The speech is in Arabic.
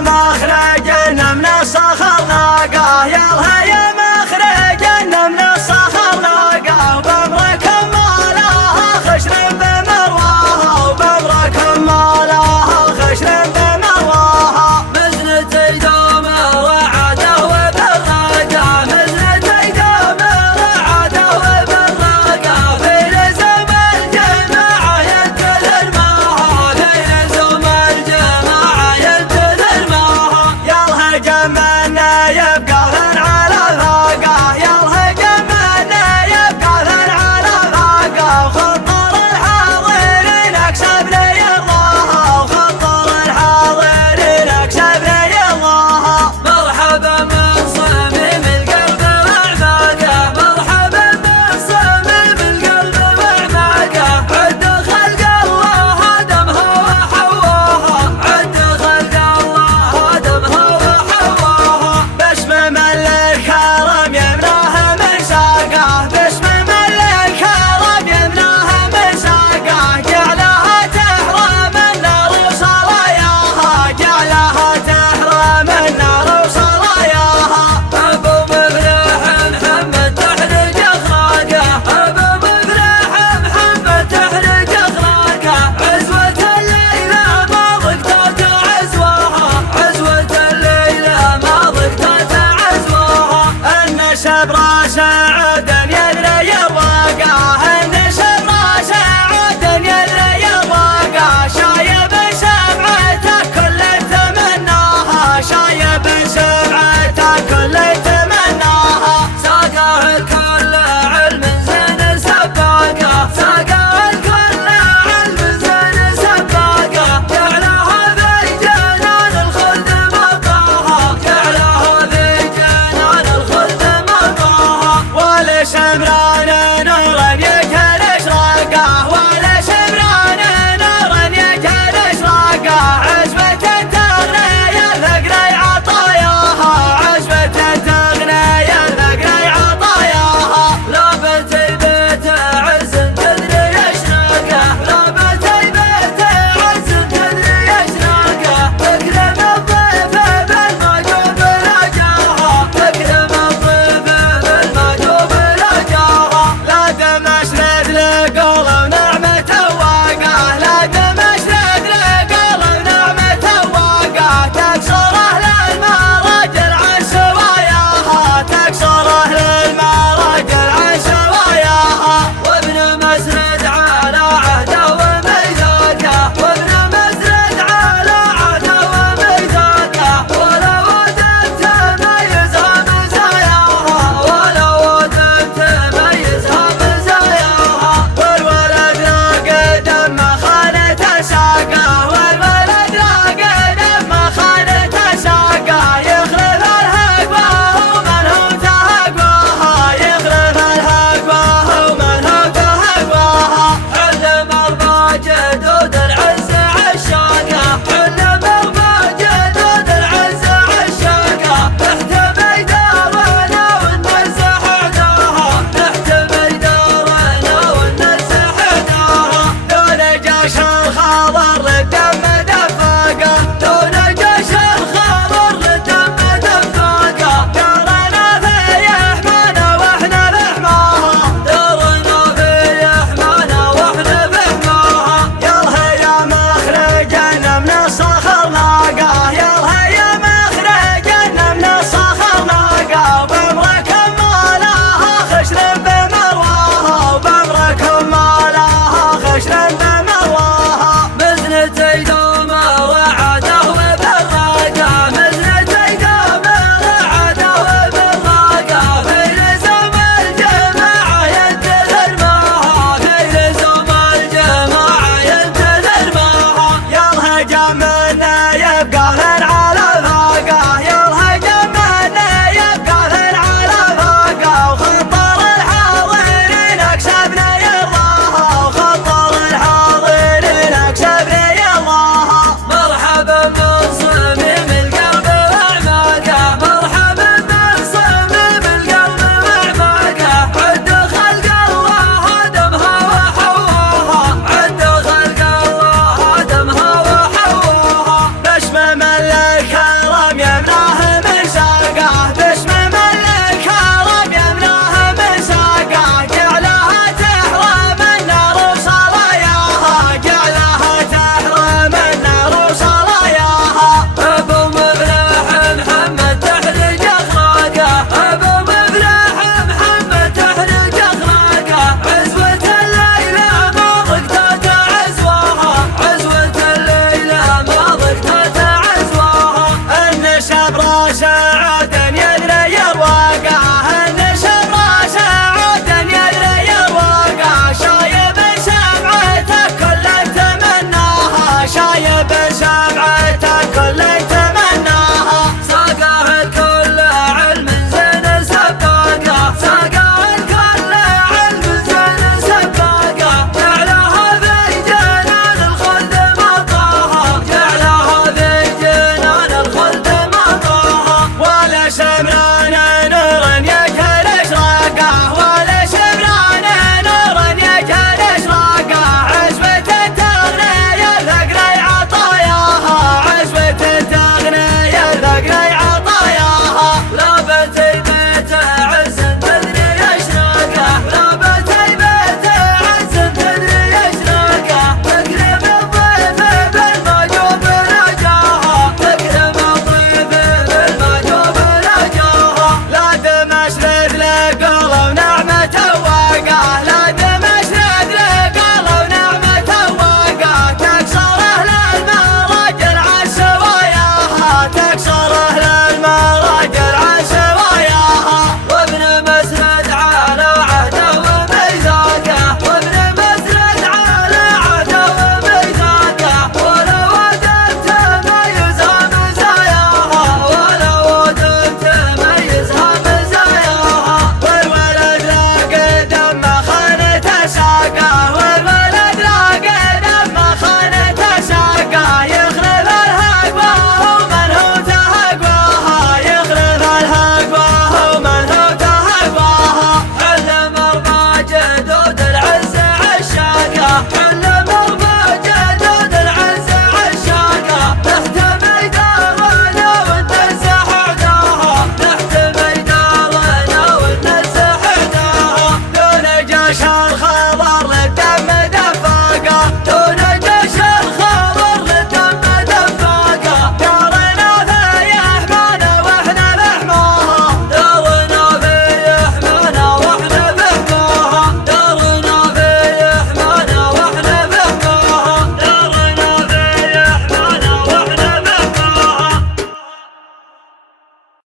مخرج من الصخر ناقه، يالها يا مخرج من الصخر ناقه، وبمرك مالها خشر بمرواها، وبمرك مالها خشر بمرواها. مزنتي دومه وعده وبالراقه، مزنتي دومه وعده وبالراقه، في لزوم الجماعه ينتظر معها، في لزوم الجماعه ينتظر معها. يالها جمالنا يبقى ثن على الفاقه، يالها جمالنا يبقى ثن على الفاقه، وخطر الحاضرين اكسب لي يرضاها، وخطر الحاضرين اكسب لي يرضاها. مرحبا من صميم القلب واعماقه، مرحبا من صميم القلب واعماقه، عد خلق الله ادمها وحواها، عد خلق الله ادمها وحواها. باسم من الكرم يمناه من ساقه، باسم من الكرم يمناه من ساقه، جعلها تحرم النار وصلاياها، جعلها تحرم النار وصلاياها. ابو مفلح محمد تحرج اخلاقه، ابو مفلح محمد تحرج اخلاقه، عزوة الليلة ما ضقتت عزواها، عزوة الليلة ما ضقتت عزواها. النسب راسه عدن يدري الواقع، النسب راسه عدن يدري الواقع، شايب سمعته كل تمناها، شايب سمعته كل تمناها. ساقه الكل علم زين سباقه، ساقه الكل علم زين سباقه، جعلها في جنان الخلد مقاها، جعلها في جنان الخلد مقاها. ولا سمران نورا يكل اشراقه، ولا سمران نورا يكل اشراقه، عزوة تغني الفقر عطاياها، شبراشه